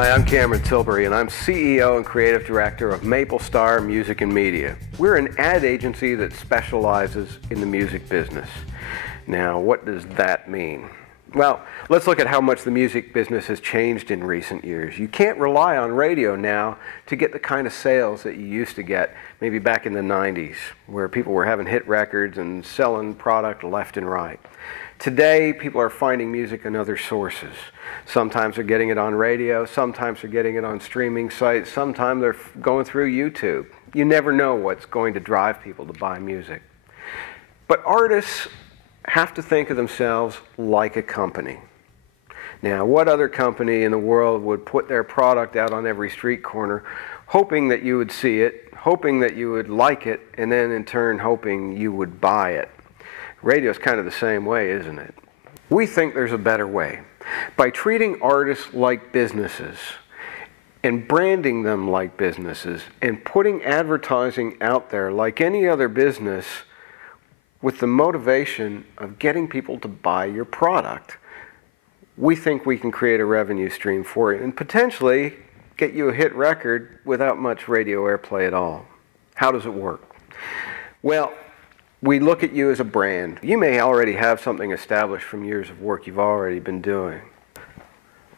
Hi, I'm Cameron Tilbury, and I'm CEO and Creative Director of Maple Star Music and Media. We're an ad agency that specializes in the music business. Now, what does that mean? Well, let's look at how much the music business has changed in recent years. You can't rely on radio now to get the kind of sales that you used to get maybe back in the 90s, where people were having hit records and selling product left and right. Today, people are finding music in other sources. Sometimes they're getting it on radio, sometimes they're getting it on streaming sites, sometimes they're going through YouTube. You never know what's going to drive people to buy music. But artists have to think of themselves like a company. Now, what other company in the world would put their product out on every street corner, hoping that you would see it, hoping that you would like it, and then in turn hoping you would buy it? Radio's kind of the same way, isn't it? We think there's a better way. By treating artists like businesses and branding them like businesses and putting advertising out there like any other business with the motivation of getting people to buy your product, we think we can create a revenue stream for you and potentially get you a hit record without much radio airplay at all. How does it work? Well, we look at you as a brand. You may already have something established from years of work you've already been doing.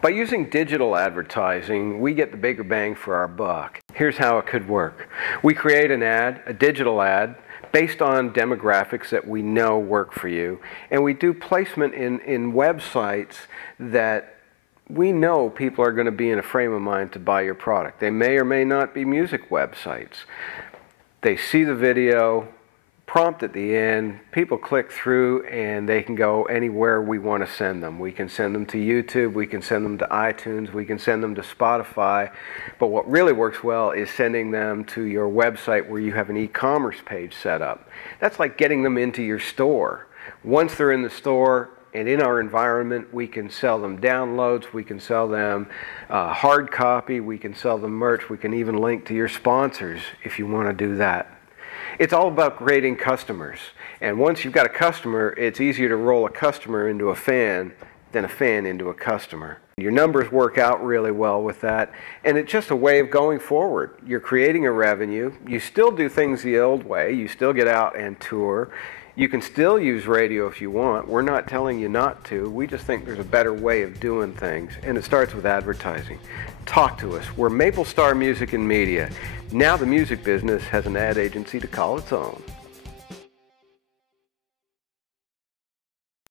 By using digital advertising, we get the bigger bang for our buck. Here's how it could work. We create an ad, a digital ad, based on demographics that we know work for you, and we do placement in websites that we know people are going to be in a frame of mind to buy your product. They may or may not be music websites. They see the video, prompt at the end, people click through and they can go anywhere we want to send them. We can send them to YouTube, we can send them to iTunes, we can send them to Spotify, but what really works well is sending them to your website where you have an e-commerce page set up. That's like getting them into your store. Once they're in the store and in our environment, we can sell them downloads, we can sell them hard copy, we can sell them merch, we can even link to your sponsors if you want to do that. It's all about creating customers. And once you've got a customer, it's easier to roll a customer into a fan than a fan into a customer. Your numbers work out really well with that, and it's just a way of going forward. You're creating a revenue. You still do things the old way. You still get out and tour. You can still use radio if you want. We're not telling you not to. We just think there's a better way of doing things, and it starts with advertising. Talk to us. We're Maple Star Music and Media. Now the music business has an ad agency to call its own.